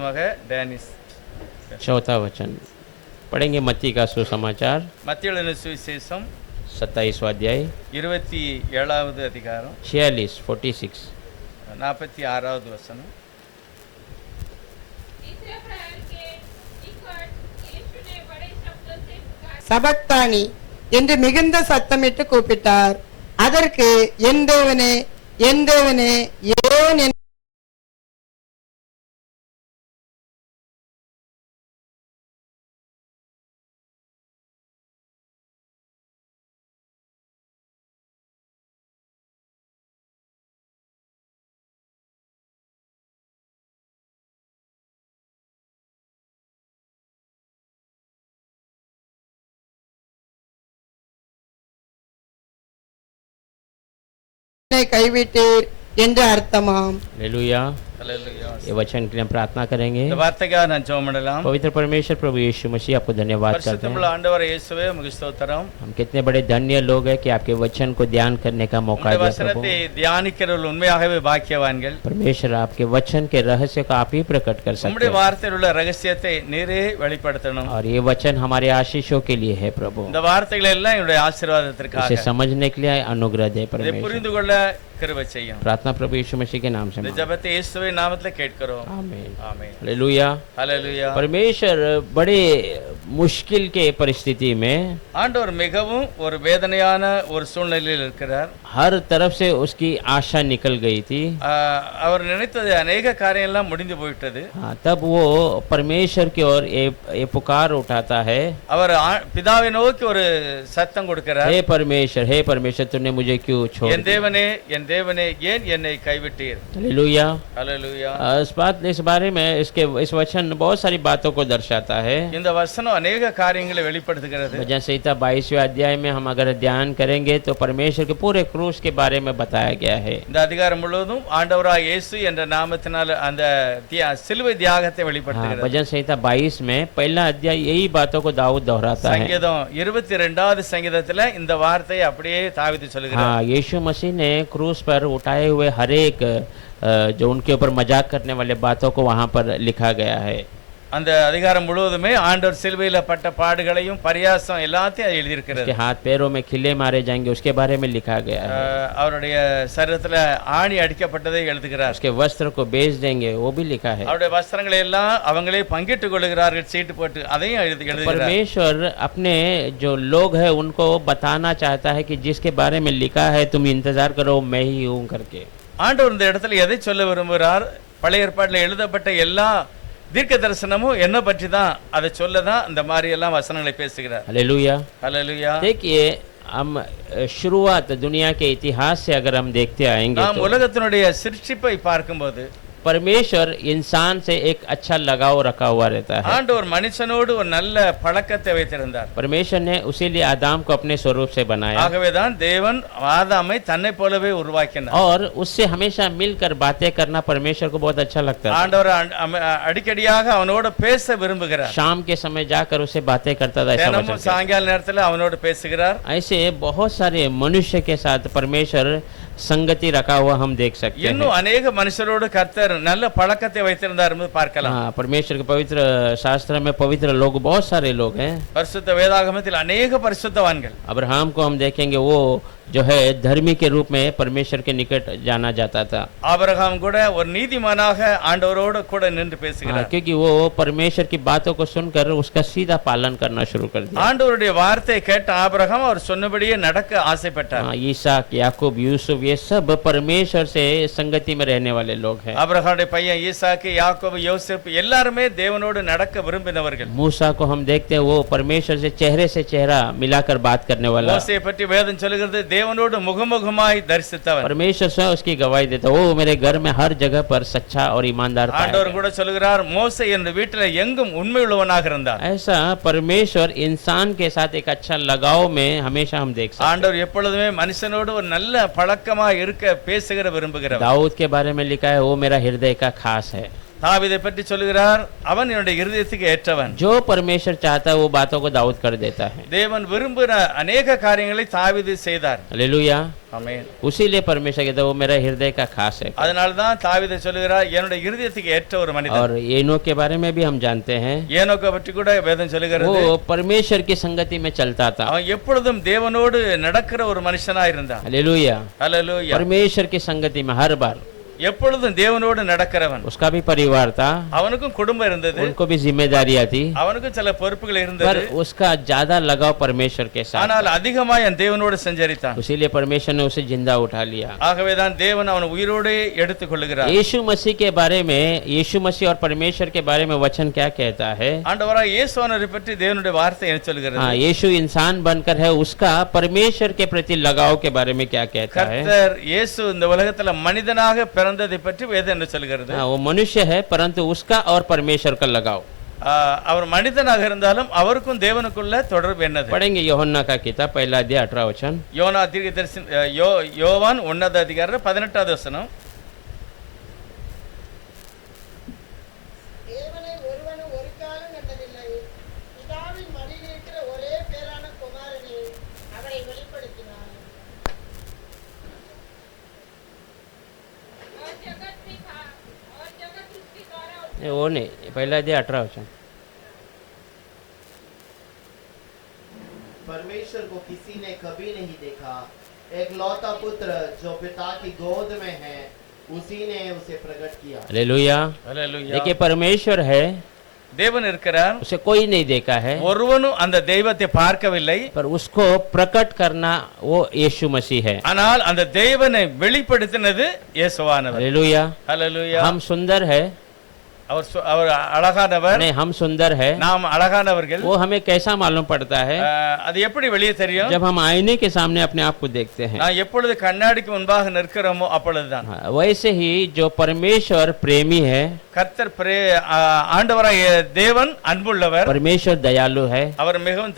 வசனமாக டேனிஸ். चौथा वचन पढ़ेंगे मत्ती का सुसमाचार மத்தேயு எழுதின சுவிசேஷம் 27वां अध्याय 27வது அதிகாரம் 46 46வது வசனம். சபக்தானி என்று மிகுந்த சத்தமிட்டு கூப்பிட்டார். அதற்கு என் தேவனே, என் தேவனே, ஏன் என்னை கைவிட்டீர் என்று அர்த்தமாம். हालेलुया। ஹல்லேலூயா. ये वचन के लिए हम प्रार्थना करेंगे। இந்த வார்த்தைக்காக நான் ஜெபம் பண்ணலாம். पवित्र परमेश्वर प्रभु यीशु मसीह आपको धन्यवाद करते பரிசுத்தமுள்ள हैं। ஆண்டவரே இயேசுவே உமக்கு ஸ்தோத்திரம். हम कितने बड़े धन्य लोग हैं कि आपके वचन को ध्यान करने का मौका இந்த दिया प्रभु। வசனத்தை தியானிக்கிறவர்கள் உண்மையாகவே பாக்கியவான்கள். परमेश्वर आपके वचन के रहस्य को आप ही प्रकट कर सकते உம்முடைய हैं வார்த்தையில் உள்ள ரகசியத்தை நீரே வெளிப்படுத்தணும். और ये वचन हमारे आशीषों के लिए है प्रभु। இந்த வார்த்தைகள் எல்லாம் என்னுடைய ஆசீர்வாதத்திற்காக. इसे समझने के लिए अनुग्रह दे இதை परमेश्वर। புரிந்து கொள்ள கிருபை செய்யும். प्रार्थना प्रभु यीशु मसीह के नाम से இந்த मांगते ஜெபத்தை இயேசுவின் நாமத்தில் கேட்கிறோம். हैं। आमीन। ஆமென். हालेलुया। ஹல்லேலூயா. परमेश्वर बड़े मुश्किल के परिस्थिति में ஆண்டவர் மிகவும் ஒரு வேதனையான ஒரு சூழ்நிலையில் இருக்கிறார். हर तरफ से उसकी आशा निकल गई थी। அவர் நினைத்தது अनेक காரியம் எல்லாம் முடிந்து போயிட்டது. हाँ, तब वो परमेश्वर की ओर ये पुकार उठाता है, அவர் பிதாவை நோக்கி ஒரு சத்தம் கொடுக்கிறார். हे परमेश्वर तूने मुझे क्यों छोड़ என் தேவனே, என் தேவனே, ஏன் என்னை கைவிட்டீர்? हालेलुया। ஹல்லேலூயா. इस बारे में इस वचन बहुत सारी बातों को दर्शाता है। இந்த வசனம் अनेक காரியங்களை வெளிப்படுத்துகிறது. भजन संहिता 22वें अध्याय में हम अगर ध्यान करेंगे तो परमेश्वर के पूरे क्रूस के बारे में बताया गया है। இந்த அதிகாரம் முழுவதும் ஆண்டவராகிய இயேசு என்ற நாமத்தினால் அந்த சிலுவை தியாகத்தை வெளிப்படுத்துகிறது. भजन संहिता 22 में पहला अध्याय यही बातों को दाऊद दोहराता है। சங்கீதம் 22வது சங்கீதத்துல இந்த வார்த்தையை அப்படியே தாவீது சொல்லுகிறார். हाँ, यीशु मसीह ने क्रूस पर उठाए हुए हर एक जो उनके ऊपर मजाक करने वाले बातों को वहाँ पर लिखा गया है। அந்த அதிகாரம் முழுவதுமே ஆண்டவர் சிலுவையில பட்ட பாடுகளையும் பரியாசம் எல்லாத்தையும் எழுதி இருக்கிறது. उसके हाथ पैरों में खिले मारे जाएंगे उसके बारे में लिखा गया है। அவருடைய சரீரத்துல ஆணி அடிக்கப்பட்டதை எழுதுகிறார். उसके वस्त्र को बेच देंगे वो भी लिखा है। அவருடைய வஸ்திரங்களை எல்லாம் அவங்களே பங்கிட்டுக் கொள்கிறார்கள் சீட்டு போட்டு, அதையும் எழுதுகிறார். परमेश्वर अपने जो लोग हैं उनको बताना चाहता है कि जिसके बारे में लिखा है तुम इंतजार करो मैं ही हूँ करके। ஆண்டவர் இந்த இடத்துல எதை சொல்ல விரும்புகிறார்? பழைய ஏற்பாட்டில் எழுதப்பட்ட எல்லா தீர்க்க தரிசனமும் என்ன பற்றி தான், அதை சொல்லதான் இந்த மாதிரி எல்லாம் வசனங்களை பேசுகிறார். हालेलुया। ஹல்லேலூயா. देखिए हम शुरुआत दुनिया के इतिहास से अगर हम देखते आएंगे நாம் तो உலகத்தினுடைய சிருஷ்டிப்பை பார்க்கும்போது परमेश्वर इंसान से एक अच्छा लगाव रखा हुआ रहता है। ஆண்டவர் மனுஷனோடு ஒரு நல்ல பழக்கத்தை வைத்திருந்தார். परमेश्वर ने उसीलिए आदम को अपने स्वरूप से बनाया ஆகவேதான் தேவன் ஆதாமை தன்னை போலவே உருவாக்கினார். और उससे हमेशा मिलकर बातें करना परमेश्वर को बहुत अच्छा लगता है। ஆண்டவர் அடிக்கடியாக அவனோட பேச விரும்புகிறார். शाम के समय जाकर उससे बातें करता था। ऐसा தினமும் वचन कहता சாயங்கால நேரத்துல அவனோடு பேசுகிறார். है। ऐसे बहुत सारे मनुष्य के साथ परमेश्वर संगति रखा हुआ हम देख सकते हैं। இன்னும் अनेक மனுஷரோடு கர்த்தர் நல்ல பழக்கத்தை வைத்திருந்தார் என்று பார்க்கலாம். हाँ, परमेश्वर के पवित्र शास्त्र में पवित्र लोग बहुत सारे लोग हैं। பரிசுத்த வேதாகமத்தில் अनेक பரிசுத்தவான்கள். अब्राहम को हम देखेंगे वो जो है धर्मी के रूप में परमेश्वर के निकट जाना जाता था। ஆபிரகாம் கூட ஒரு நீதிமானாக ஆண்டவரோடு கூட நின்று பேசுகிறார். क्योंकि वो परमेश्वर की बातों को सुनकर उसका सीधा पालन करना शुरू कर दिया। ஆண்டவருடைய வார்த்தையை கேட்ட ஆபிரகாம் அவர் சொன்னபடியே நடக்க ஆசைப்பட்டார். ईसाक, याकूब, यूसुफ ये सब परमेश्वर से संगति में रहने वाले लोग हैं। ஆபிரகாமுடைய பையன் ஈசாக்கு, யாக்கோபு, யோசேப்பு எல்லாருமே தேவனோடு நடக்க விரும்பினவர்கள். मूसा को हम देखते हैं वो परमेश्वर से चेहरा मिलाकर बात करने वाला। மோசேயை பற்றி வேதம் சொல்லுகிறது தேவனோடு முகமுகமாய் தரிசித்தவர். परमेश्वर स्वयं उसकी गवाही देता है, वो मेरे घर में हर जगह पर सच्चा और ईमानदार पाया ஆண்டவர் गया। கூட சொல்லுகிறார் மோசே என்ற வீட்டில் எங்கும் உண்மை உள்ளவனாக இருந்தார். ऐसा परमेश्वर इंसान के साथ एक अच्छा लगाव में हमेशा हम देख सकते हैं। ஆண்டவர் எப்பொழுதுமே மனுஷனோடு ஒரு நல்ல பழக்கமா இருக்க பேசுகிற விரும்புகிறார். दाऊद के बारे में लिखा है वो मेरा हृदय का खास है। தாவீதை பற்றி சொல்லுகிறார், அவன் என்னுடைய இருதயத்துக்கு ஏற்றவன். जो परमेश्वर चाहता है वो बातों को दाऊद कर देता है। தேவன் விரும்புகிற अनेक காரியங்களை தாவீது செய்தார். हालेलुया। ஆமென். उसीलिए परमेश्वर कहता है वो मेरा हृदय का खास है। அதனால தான் தாவீது சொல்லுகிறார், என்னுடைய இருதயத்துக்கு ஏற்ற ஒரு மனிதன். और एनोक के बारे में भी हम जानते हैं, ஏனோக்கை பற்றி கூட வேதம் சொல்லுகிறது, वो परमेश्वर की संगति में चलता था। அவன் எப்பொழுதும் தேவனோடு நடக்கிற ஒரு மனுஷனா இருந்தான். हालेलुया। ஹல்லேலூயா. परमेश्वर की संगति में हर बार எப்பொழுதும் தேவனோடு நடக்கிறவன். उसका भी परिवार था, அவனுக்கும் குடும்பம் இருந்தது, उनको भी जिम्मेदारियां थी, அவனுக்கும் சில பொறுப்புகள் पर இருந்தது. उसका ज्यादा लगाव परमेश्वर के साथ। ஆனால் அதிகமாய் அந்த தேவனோடு சஞ்சரித்தான். इसीलिए परमेश्वर ने उसे जिंदा उठा लिया। ஆகவேதான் தேவன் அவனை உயிரோடு எடுத்துக் கொள்ளுகிறார். यीशु मसीह के बारे में, यीशु मसीह और परमेश्वर के बारे में वचन क्या कहता है? ஆண்டவராய் இயேசுவானவரை பற்றி தேவனுடைய வார்த்தை என்ன சொல்கிறது? हाँ, यीशु इंसान बनकर है, उसका परमेश्वर के प्रति लगाव के बारे में क्या कहता है? கர்த்தர் இயேசு இந்த உலகத்துல மனிதனாக பிறந்ததை பற்றி வேதம் என்ன சொல்கிறது? हाँ, वो मनुष्य है परंतु उसका और परमेश्वर का लगाव। அவர் மனிதனாக இருந்தாலும் அவருக்கும் தேவனுக்குள்ள தொடர்பு என்னது? पढ़ेंगे யோहन्ना का किताब पहला अध्याय 18 वचन। யோனா தீர்க்கதரிசி யோவான் 1வது அதிகாரம் 18வது வசனம். தேவனை ஒருவனும் ஒரு காலம் கண்டதில்லை. பிதாவின் மடியில் இருக்கிற ஒரே பேரான குமாரனே அவரை வெளிப்படுத்தினார். वो नहीं, पहला अध्याय 18 वचन। परमेश्वर को किसी ने कभी नहीं देखा, एक लौता पुत्र जो पिता की गोद में है, उसी ने उसे प्रकट किया। हालेलुया। ஹல்லேலூயா. देखिए परमेश्वर है, தேவன் இருக்கிறார், उसे कोई नहीं देखा है, ஒருவனும் அந்த தெய்வத்தை பார்க்கவில்லை. पर उसको प्रकट करना वो यीशु मसीह है। ஆனால் அந்த தேவனை வெளிப்படுத்தினது இயேசுவானவர். हालेलुया। ஹல்லேலூயா. हम सुंदर है, அவர் அழகானவர், नहीं हम सुंदर है, நாம் अழகானவர்கள். वो हमें कैसा मालूम पड़ता है? அது எப்படி வெளியே தெரியும்? जब हम आईने के सामने अपने आप को देखते हैं। நான் எப்பொழுது கண்ணாடிக்கு முன்பாக நிற்கிறோமோ அப்பொழுதுதான். हाँ, वैसे ही जो परमेश्वर प्रेमी है, கர்த்தர் ஆண்டவராகிய தேவன் அன்புள்ளவர், परमेश्वर दयालु है, அவர் மிகவும்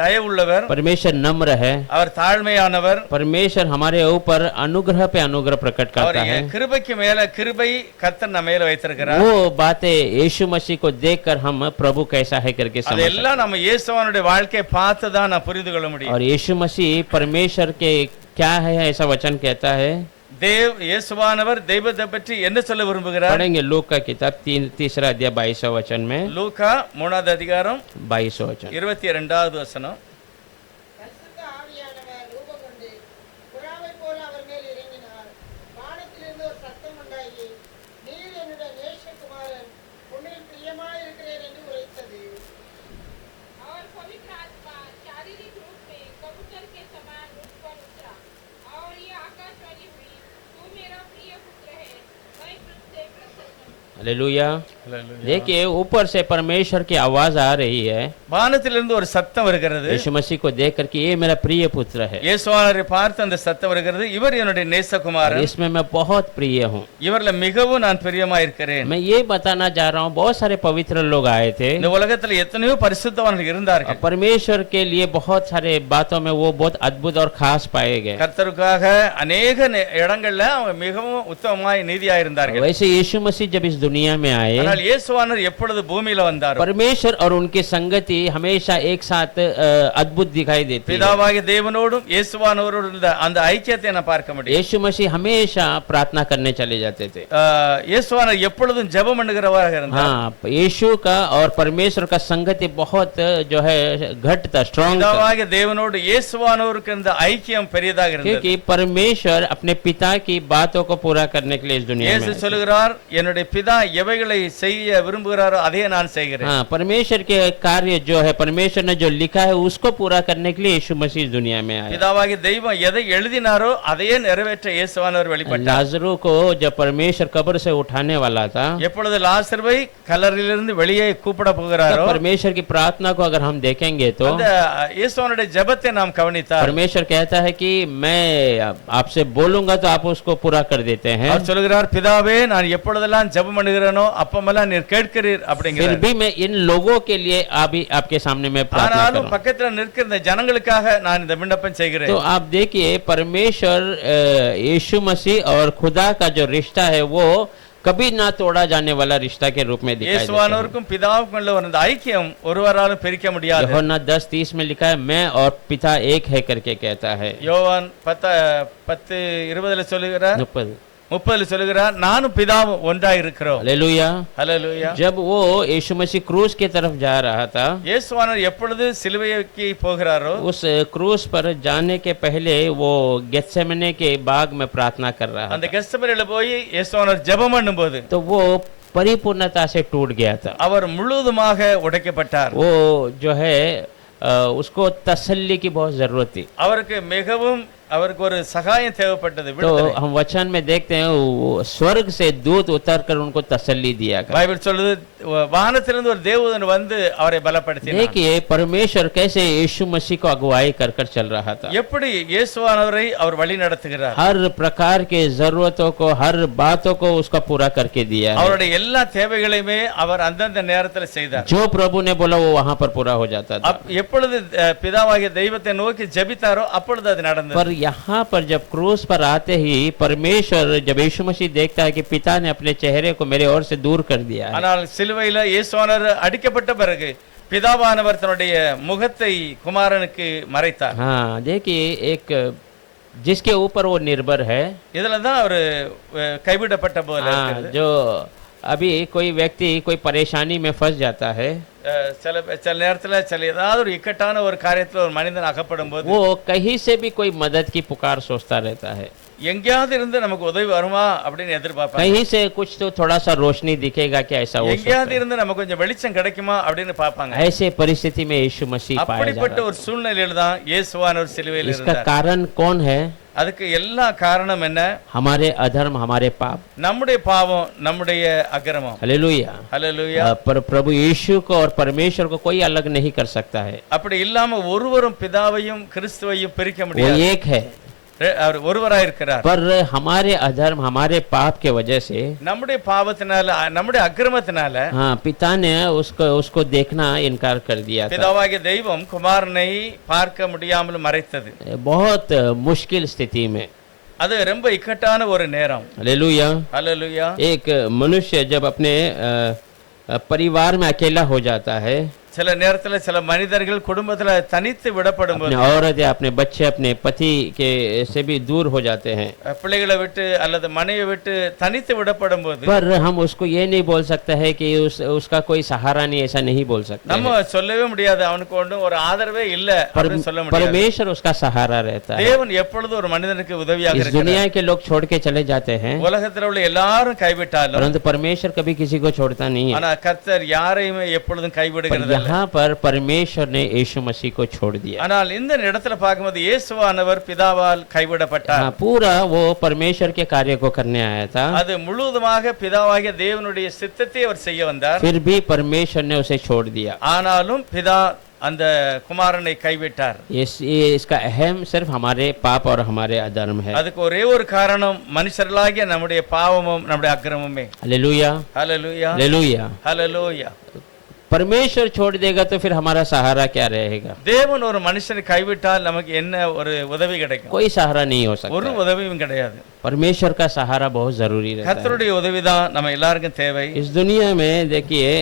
தயவுள்ளவர், परमेश्वर नम्र है, அவர் தாழ்மையானவர், परमेश्वर हमारे ऊपर अनुग्रह पे अनुग्रह प्रकट करता அவர் है। கிருபைக்கு மேல கிருபை கர்த்தர் நம்ம மேல வைத்திருக்கிறார். वो बातें यीशु मसीह को देखकर हम प्रभु कैसा है करके समझ सकते அதெல்லாம் நம்ம இயேசுவானுடைய வாழ்க்கையை பார்த்து தான் நான் புரிந்து கொள்ள हैं। முடியும். और यीशु मसीह परमेश्वर के क्या है ऐसा वचन कहता है। இயேசுவானவர் தெய்வத்தை பற்றி என்ன சொல்ல விரும்புகிறார்? पढ़ेंगे लूका का किताब तीसरा अध्याय 22 वचन में। லூக்கா 3வது அதிகாரம் 22 वचन। 22வது வசனம். பரிசுத்த ஆவியானவர் ரூபம் கொண்டு புறாவைப் போல அவர் மேல் இறங்கினார். வானத்திலிருந்து ஒரு சத்தம் உண்டாகி, நீர் என்னுடைய நேசகுமாரன், உன்னில் பிரியமாயிருக்கிறேன் என்று உரைத்தது. और पवित्र आत्मा शारीरिक रूप में कबूतर के समान उस पर उतरा और ये आकाशवाणी हुई, तू मेरा प्रिय पुत्र है, मैं तुझसे प्रसन्न हूँ। हालेलुया। देखिए ऊपर से परमेश्वर की आवाज आ रही है, வானத்திலிருந்து ஒரு சத்தம் வருகிறது. यीशु मसीह को देख करके ये मेरा प्रिय पुत्र है, இயேசுவானவரை பார்த்து அந்த சத்தம் வருகிறது, இவர் என்னுடைய और நேசகுமாரன், इसमें मैं बहुत प्रिय हूँ। இவர்ல மிகவும் நான் பிரியமா இருக்கிறேன். मैं ये बताना चाह रहा हूँ, बहुत सारे पवित्र लोग आए थे, இந்த உலகத்துல எத்தனையோ பரிசுத்தவான்கள் இருந்தார்கள். परमेश्वर के लिए बहुत सारे बातों में वो बहुत अद्भुत और खास पाए गए। கர்த்தருக்காக अनेक இடங்கள்ல அவங்க மிகவும் உத்தமமாய் நீதியா இருந்தார்கள். वैसे यीशु मसीह जब इस दुनिया में आए, ஆனால் இயேசுவானவர் எப்பொழுது பூமியில வந்தார், परमेश्वर और उनकी संगति हमेशा एक साथ अद्भुत दिखाई देती है। பிதாவாகிய தேவனோடும் இயேசுவானவரோடும் இருந்த அந்த ஐக்கியத்தை நான் பார்க்க முடியும். यीशु मसीह हमेशा प्रार्थना करने चले जाते थे। இயேசுவானவர் எப்பொழுதும் ஜெபம் பண்ணுகிறவராக இருந்தார். हाँ, यीशु का और परमेश्वर का संगति बहुत जो है घट था, स्ट्रॉन्ग था, பிதாவாகிய தேவனோடு இயேசுவானவருக்கு இருந்த ஐக்கியம் பெரியதாக இருந்தது. क्योंकि परमेश्वर अपने पिता की बातों को पूरा करने के लिए इस दुनिया இயேசு में। சொல்லுகிறார், என்னுடைய பிதா எவைகளை செய்ய விரும்புகிறாரோ அதையே நான் செய்கிறேன். हाँ, परमेश्वर के कार्य जो है, परमेश्वर ने जो लिखा है उसको पूरा करने के लिए यीशु मसीह इस दुनिया में आया। பிதாவாகிய தெய்வம் எதை எழுதினாரோ அதையே நிறைவேற்ற இயேசுவானவர் வெளிப்பட்டார். लाजरू को जब परमेश्वर कब्र से उठाने वाला था, எப்பொழுது லாசருவை கல்லறையிலிருந்து வெளியே கூப்பிட போகிறாரோ, तब परमेश्वर की प्रार्थना को अगर हम देखेंगे तो அந்த இயேசுவானுடைய ஜெபத்தை நாம் கவனித்தார். परमेश्वर कहता है कि मैं आपसे बोलूंगा तो आप उसको पूरा कर देते हैं। அவர் சொல்கிறார், பிதாவே நான் எப்பொழுதெல்லாம் ஜெபம் பண்ணுகிறேனோ அப்பமெல்லாம் நீர் கேட்கிறீர் फिर அப்படிங்கிறார். भी मैं इन लोगों के लिए अभी आपके सामने मैं प्रार्थना कर ஆனாலும் रहा हूं। பக்கத்துல நிற்கிற இந்த ஜனங்களுக்காக நான் இந்த விண்ணப்பம் செய்கிறேன். तो आप देखिए परमेश्वर यीशु मसीह और खुदा का जो रिश्ता है वो कभी ना तोड़ा जाने वाला रिश्ता के रूप में दिखाई देता है। இயேசுவானவருக்கும் பிதாவுக்கும் உள்ள ஒரு அந்த ஐக்கியம் ஒருவராலும் பிரிக்க முடியாது. यूहन्ना 10:30 में लिखा है, मैं और पिता एक है करके कहता है। யோவான் 10:20 சொல்லுகிறார், 30 சொல்லுகிறார், நானும் பிதாவும் ஒன்றாய் இருக்கிறோம். हालेलुया। ஹல்லேலூயா. जब वो यीशु मसीह क्रूस की तरफ जा रहा था, இயேசுவானவர் எப்பொழுது சிலுவைக்கு போகிறாரோ उस क्रूस पर जाने के पहले वो गेत्सेमने के बाग में प्रार्थना कर रहा அந்த था, கெத்செமனேல போய் இயேசுவானவர் ஜெபம் பண்ணும்போது तो वो परिपूर्णता से टूट गया था। அவர் முழுவதுமாக உடைக்கப்பட்டார். वो जो है उसको तसल्ली की बहुत जरूरत थी। அவருக்கு மிகவும் அவருக்கு ஒரு சகாயம் தேவைப்பட்டது. तो விடுதலை. हम वचन में देखते हैं वो स्वर्ग से दूत उतर कर उनको तसल्ली दिया कर। பைபிள் சொல்லுது வானத்திலிருந்து ஒரு தேவதூதன் வந்து அவரை பலப்படுத்தினார். देखिए परमेश्वर कैसे यीशु मसीह को अगुवाई कर कर चल रहा था। எப்படி இயேசுவானவரை அவர் வழி நடத்துகிறார். हर प्रकार के जरूरतों को, हर बातों को उसका पूरा करके दिया है। அவருடைய எல்லா தேவைகளையுமே அவர் அந்தந்த நேரத்தில் செய்தார். जो प्रभु ने बोला वो वहां पर पूरा हो जाता था। எப்பொழுது பிதாவாகிய தெய்வத்தை நோக்கி ஜெபித்தாரோ அப்பொழுது அது நடந்தது. पर यहाँ पर जब क्रूस पर आते ही परमेश्वर, जब यीशु मसीह देखता है कि पिता ने अपने चेहरे को मेरे ओर से दूर कर दिया है, ஆனால் சிலுவையில இயேசுவானவர் அடிக்கப்பட்ட பிறகு பிதாவானவர் தன்னுடைய முகத்தை குமாரனுக்கு மறைத்தார். हाँ देखिए, एक जिसके ऊपर वो निर्भर है, இதுல தான் அவர் கைவிடப்பட்ட போல हाँ, இருக்கிறது. जो अभी कोई व्यक्ति कोई परेशानी में फंस जाता है, சில நேரத்துல சில ஏதாவது ஒரு இக்கட்டான ஒரு காரியத்துல ஒரு மனிதன் அகப்படும் போது वो कहीं से भी कोई मदद की पुकार सोचता रहता है। எங்கேயாவது இருந்து நமக்கு உதவி வருமா அப்படின்னு எதிர்பார்ப்பாங்க. कहीं से कुछ तो थोड़ा सा रोशनी दिखेगा कि ऐसा हो सकता எங்கேயாவது है। இருந்து நமக்கு கொஞ்சம் வெளிச்சம் கிடைக்குமா அப்படின்னு பார்ப்பாங்க. ऐसे परिस्थिति में यीशु मसीह पाया जा அப்படிப்பட்ட रहा ஒரு சூழ்நிலையில தான் இயேசுவானவர் சிலுவையில் है। इसका இருந்தார். कारण कौन है? அதுக்கு எல்லா காரணம் என்ன? हमारे अधर्म, हमारे पाप। நம்முடைய பாவம், நம்முடைய அக்கிரமம். हालेलुया। ஹல்லேலூயா. पर प्रभु यीशु को और परमेश्वर को कोई अलग नहीं कर सकता है। அப்படி இல்லாம ஒருவரும் பிதாவையும் கிறிஸ்துவையும் பிரிக்க वो முடியாது. एक है। அவர் ஒருவராய் இருக்கிறார். पर हमारे अधर्म, हमारे पाप के वजह से, நம்முடைய பாவத்தினால, நம்முடைய அக்கிரமத்தினால हाँ, पिता ने उसको देखना इनकार कर दिया था। பிதாவாகிய தெய்வம் குமாரனை பார்க்க முடியாமல் மறைத்தது. बहुत मुश्किल स्थिति में। அது ரொம்ப இக்கட்டான ஒரு நேரம். हालेलुया। ஹல்லேலூயா. एक मनुष्य जब अपने परिवार में अकेला हो जाता है, சில நேரத்துல சில மனிதர்கள் குடும்பத்துல தனித்து விடப்படும் अपने போது औरत या अपने बच्चे अपने पति के से भी दूर हो जाते हैं, பிள்ளைகளை விட்டு அல்லது மனைவியை விட்டு தனித்து விடப்படும் போது पर हम उसको ये नहीं बोल सकते हैं कि उसका कोई सहारा नहीं, ऐसा नहीं बोल सकते நம்ம हैं। சொல்லவே முடியாது அவனுக்கு ஒன்றும் ஒரு ஆதரவே இல்ல அப்படின்னு சொல்ல முடியாது. परमेश्वर उसका सहारा रहता है। தேவன் எப்பொழுதும் ஒரு மனிதனுக்கு உதவியாக इस இருக்கிறார். दुनिया के लोग छोड़ के चले जाते हैं, உலகத்துல உள்ள எல்லாரும் கைவிட்டாலும் परंतु परमेश्वर कभी किसी को छोड़ता नहीं है। ஆனா கர்த்தர் யாரையுமே எப்பொழுதும் पर கைவிடுகிறது இல்ல. यहाँ पर परमेश्वर ने यीशु मसीह को छोड़ दिया। ஆனால் இந்த இடத்துல பார்க்கும்போது இயேசுவானவர் பிதாவால் கைவிடப்பட்டார். हाँ, पूरा वो परमेश्वर के कार्य को करने आया था, அது முழுவதுமாக பிதாவாகிய தேவனுடைய சித்தத்தை அவர் செய்ய வந்தார். फिर भी परमेश्वर ने उसे छोड़ दिया। ஆனாலும் பிதா அந்த குமாரனை கைவிட்டார். इसका अहम सिर्फ हमारे पाप और हमारे अधर्म है। அதுக்கு ஒரே ஒரு காரணம் மனுஷர்களாகிய நம்முடைய பாவமும் நம்முடைய அக்கிரமமே. हालेलुया। ஹல்லேலூயா. हालेलुया। ஹல்லேலூயா. परमेश्वर छोड़ देगा तो फिर हमारा सहारा क्या रहेगा? தேவன் ஒரு மனுஷனை கைவிட்டால் நமக்கு என்ன ஒரு உதவி கிடைக்கும்? कोई सहारा नहीं हो ஒரு सकता। உதவியும் கிடையாது. परमेश्वर का सहारा बहुत जरूरी रहता है। கர்த்தருடைய உதவிதான் நம்ம எல்லாருக்கும் தேவை. इस दुनिया में देखिए,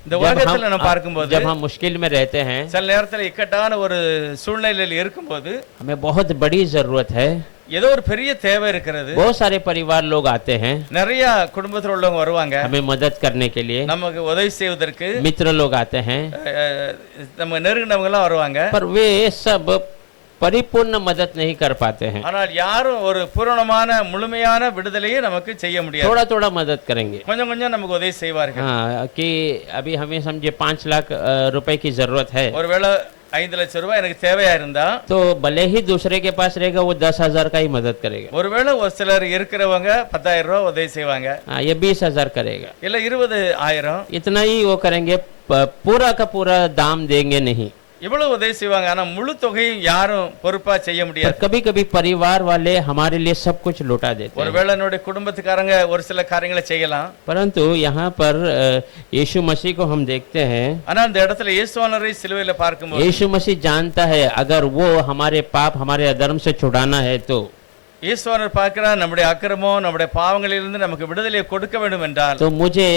இந்த உலகத்துல நம்ம பார்க்கும்போது जब हम मुश्किल में रहते हैं, சில நேரத்துல இக்கட்டான ஒரு சூழ்நிலையில் இருக்கும்போது हमें बहुत बड़ी जरूरत है। ஏதோ ஒரு பெரிய தேவை இருக்கிறது. बहुत सारे परिवार लोग आते हैं நிறைய குடும்பத்துல உள்ளவங்க வருவாங்க हमें मदद करने के लिए, நமக்கு உதவி செய்வதற்கு. मित्र लोग आते हैं, நம்ம நெருங்கினவங்க எல்லாம் வருவாங்க. पर वे सब परिपूर्ण मदद नहीं कर पाते हैं। ஆனால் யாரும் ஒரு பூரணமான முழுமையான விடுதலையை நமக்கு செய்ய முடியாது. थोड़ा थोड़ा मदद करेंगे। கொஞ்சம் கொஞ்சம் நமக்கு உதவி செய்வார்கள். हाँ, कि अभी हमें समझे 5 लाख रुपए की जरूरत है, ஒருவேளை 5 லட்சம் ரூபாய் எனக்கு தேவையா இருந்தா तो भले ही दूसरे के पास रहेगा वो 10,000 का ही मदद करेगा। ஒருவேளை ஒரு சிலர் இருக்கிறவங்க 10,000 ரூபாய் உதவி செய்வாங்க. हाँ, ये 20,000 करेगा, இல்ல 20,000 इतना ही वो करेंगे, पूरा का पूरा दाम देंगे नहीं। இவ்வளவு உதவி செய்வாங்க. ஆனா முழு தொகையும் யாரும் பொறுப்பா செய்ய पर முடியாது. कभी कभी परिवार वाले हमारे लिए सब कुछ लौटा देते हैं। ஒருவேளை என்னுடைய குடும்பத்துக்காரங்க ஒரு சில காரியங்களை செய்யலாம். परंतु यहाँ पर यीशु मसीह को हम देखते हैं, ஆனா இந்த இடத்துல இயேசுவானவரை சிலுவையில பார்க்கும்போது यीशु मसीह जानता है अगर वो हमारे पाप, हमारे अधर्म से छुड़ाना है तो ஈஸ்வரர் பார்க்கிறார் நம்முடைய அக்கிரமம் நம்முடைய பாவங்களிலிருந்து நமக்கு விடுதலையை கொடுக்க வேண்டும் என்றால் तो मुझे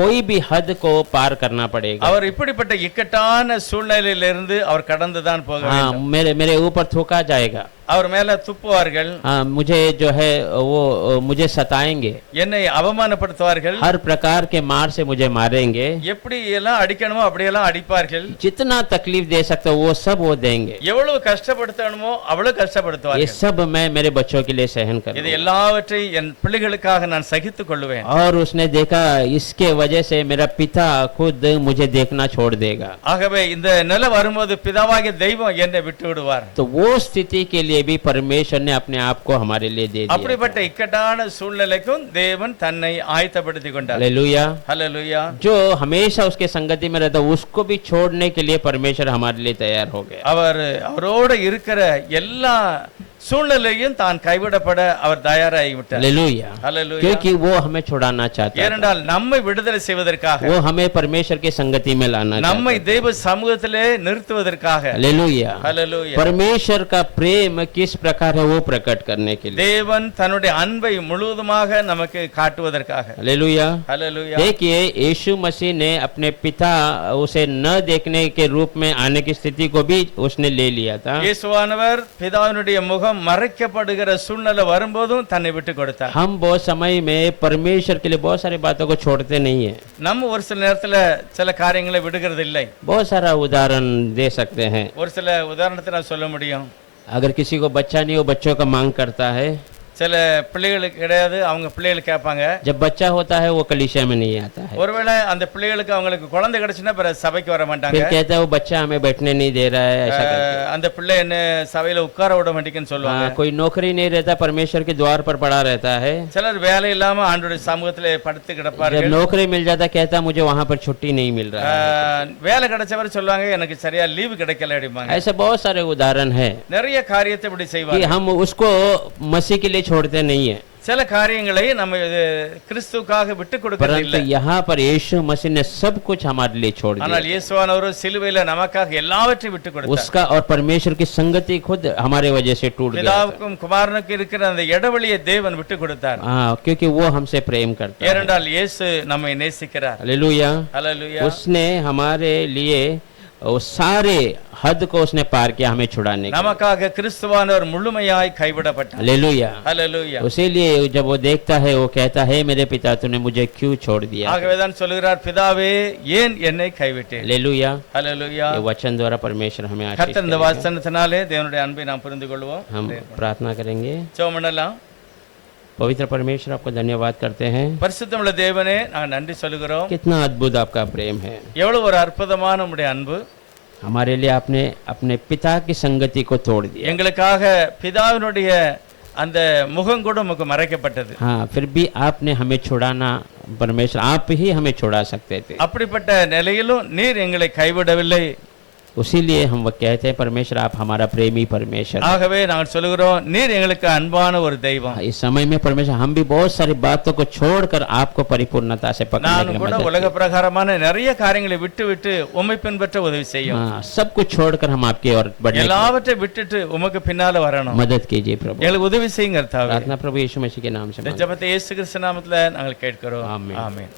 कोई भी हद को पार करना पड़ेगा। அவர் இப்படிப்பட்ட இக்கட்டான சூழ்நிலையிலிருந்து அவர் கடந்துதான் போக हाँ, வேண்டும். मेरे ऊपर थूका जाएगा। அவர் மேல துப்புவார்கள், हाँ, मुझे जो है वो मुझे सताएंगे, என்னை அவமானப்படுத்துவார்கள், हर प्रकार के मार से मुझे मारेंगे, எப்படி எல்லாம் அடிக்கணுமோ அப்படியெல்லாம் அடிப்பார்கள், जितना तकलीफ दे सकते हो वो सब वो देंगे। எவ்வளவு கஷ்டப்படுத்தணுமோ அவ்வளவு ये கஷ்டப்படுத்துவார்கள். सब मैं मेरे बच्चों के लिए सहन இது करूंगा। எல்லாவற்றையும் என் பிள்ளைகளுக்காக நான் சகித்துக் கொள்வேன். और उसने देखा इसके वजह से मेरा पिता खुद मुझे देखना छोड़ देगा। ஆகவே இந்த நிலை வரும்போது பிதாவாகிய தெய்வம் என்னை விட்டு விடுவார். तो वो स्थिति के लिए भी परमेश्वर ने अपने आप को हमारे लिए दे दिया। அப்படிப்பட்ட இக்கட்டான சூழ்நிலைக்கும் தேவன் தன்னை ஆயத்தப்படுத்திக் கொண்டார். हालेलुया। ஹல்லேலூயா. जो हमेशा उसके संगति में रहता उसको भी छोड़ने के लिए परमेश्वर हमारे लिए तैयार हो गया। அவரோட இருக்கிற எல்லா சூழ்நிலையும் தான் கைவிடப்பட அவர் தயாராகிவிட்டார். हालेलुया। ஹல்லேலூயா. क्योंकि वो हमें छुड़ाना चाहता है, ஏனென்றால் நம்மை விடுதலை செய்வதற்காக, वो हमें परमेश्वर की संगति में लाना நம்மை चाहता है। தெய்வ சமூகத்திலே நிறுத்துவதற்காக. हालेलुया। ஹல்லேலூயா. परमेश्वर का प्रेम किस प्रकार है वो प्रकट करने के लिए। தேவன் தன்னுடைய அன்பை முழுவதுமாக நமக்கு காட்டுவதற்காக. हालेलुया। ஹல்லேலூயா. देखिए यीशु मसीह ने अपने पिता उसे न देखने के रूप में आने की स्थिति को भी उसने ले लिया था। இயேசுவானவர் பிதாவினுடைய முகம் மறைக்கப்படுகிற சூழ்நிலை வரும்போதும் தன்னை விட்டு கொடுத்தார். हम बहुत समय में परमेश्वर के लिए बहुत सारी बातों को छोड़ते नहीं है। நம்ம ஒரு சில நேரத்துல சில காரியங்களை விடுகிறது இல்லை. बहुत सारा उदाहरण दे सकते हैं। ஒரு சில உதாரணத்தை நான் சொல்ல முடியும். अगर किसी को बच्चा नहीं हो बच्चों का मांग करता है, சில பிள்ளைகளுக்கு கிடையாது, அவங்க பிள்ளைகள் கேட்பாங்க. जब बच्चा होता है वो कलीसिया में नहीं आता है, ஒருவேளை அந்த பிள்ளைகளுக்கு அவங்களுக்கு குழந்தை கிடைச்சுன்னா பிறகு சபைக்கு வர மாட்டாங்க. फिर कहता है वो बच्चा हमें बैठने नहीं दे रहा है, ऐसा करके। அந்த பிள்ளை என்ன சபையில உட்கார விட மாட்டேங்குன்னு சொல்லுவாங்க. हाँ, कोई नौकरी नहीं रहता, परमेश्वर के द्वार पर पड़ा रहता है। சிலர் வேலை இல்லாம ஆண்டவருடைய சமூகத்திலே படுத்து जब கிடப்பார்கள். नौकरी मिल जाता कहता मुझे वहां पर छुट्टी नहीं मिल रहा है। வேலை கிடைச்சவர் சொல்லுவாங்க எனக்கு சரியா லீவு கிடைக்கல அப்படிம்பாங்க. ऐसे बहुत सारे उदाहरण है நிறைய காரியத்தை இப்படி कि செய்வாங்க. हम उसको मसीह के लिए छोड़ते नहीं है, சில காரியங்களை நம்ம கிறிஸ்துவுக்காக விட்டு கொடுக்கிறது परंतु இல்லை. यहाँ पर यीशु मसीह ने सब कुछ हमारे लिए छोड़ ஆனால் दिया। இயேசுவானவர் சிலுவையில நமக்காக எல்லாவற்றையும் விட்டு கொடுத்தார். उसका और परमेश्वर की संगति खुद हमारे वजह से टूट गया था। பிதாவுக்கும் குமாரனுக்கும் இருக்கிற அந்த இடைவெளியை தேவன் விட்டு கொடுத்தார். हाँ, क्योंकि वो हमसे प्रेम करता है। ஏனென்றால் இயேசு நம்மை நேசிக்கிறார். हालेलुया। ஹல்லேலூயா. उसने हमारे लिए वो सारे हद को उसने पार किया हमें छुड़ाने के लिए। நமக்காக கிறிஸ்துவானவர் முழுமையாய் கைவிடப்பட்டார். हालेलुया। ஹல்லேலூயா. उसीलिए जब वो देखता है वो कहता है मेरे पिता तूने मुझे क्यों छोड़ दिया। ஆகவேதான் சொல்கிறார் பிதாவே ஏன் என்னை கைவிட்டீர். हालेलुया। ஹல்லேலூயா. ये वचन द्वारा परमेश्वर हमें आशीष கர்த்தர் இந்த करेगा। வசனத்தினாலே தேவனுடைய அன்பை நாம் புரிந்து கொள்வோம். हम प्रार्थना करेंगे। ஜெபம் பண்ணலாம். पवित्र परमेश्वर आपको धन्यवाद करते हैं, பரிசுத்தமுள்ள தேவனே நாங்கள் நன்றி சொல்கிறோம். कितना अद्भुत आपका प्रेम है। எவ்வளவு ஒரு அற்புதமான உம்முடைய அன்பு. हमारे लिए आपने अपने पिता की संगति को तोड़ दिया। எங்களுக்காக பிதாவினுடைய அந்த முகம் கூட உமக்கு மறைக்கப்பட்டது. हाँ, फिर भी आपने हमें छुड़ाना, परमेश्वर आप ही हमें छुड़ा सकते थे। அப்படிப்பட்ட நிலையிலும் நீர் எங்களை கைவிடவில்லை. उसीलिए हम वो कहते हैं परमेश्वर आप हमारा प्रेमी परमेश्वर हैं। ஆகவே நாங்கள் சொல்கிறோம் நீர் எங்களுக்கு அன்பான ஒரு தெய்வம். इस समय में परमेश्वर हम भी बहुत सारी बातों को छोड़कर आपको परिपूर्णता से पकड़ने நானும் की கூட मदद உலக करें। பிரகாரமான நிறைய காரியங்களை விட்டு விட்டு உம்மை பின்பற்ற உதவி செய்யும். हाँ, सब कुछ छोड़कर हम आपकी ओर बढ़ने की எல்லாவற்றையும் விட்டுட்டு உமக்கு பின்னால வரணும். मदद कीजिए प्रभु। எங்களுக்கு உதவி செய்யுங்க கர்த்தாவே. प्रार्थना प्रभु यीशु मसीह के नाम से இந்த मांगते हैं। ஜெபத்தை இயேசு கிறிஸ்து நாமத்துல நாங்கள் கேட்கிறோம். ஆமென். ஆமென்.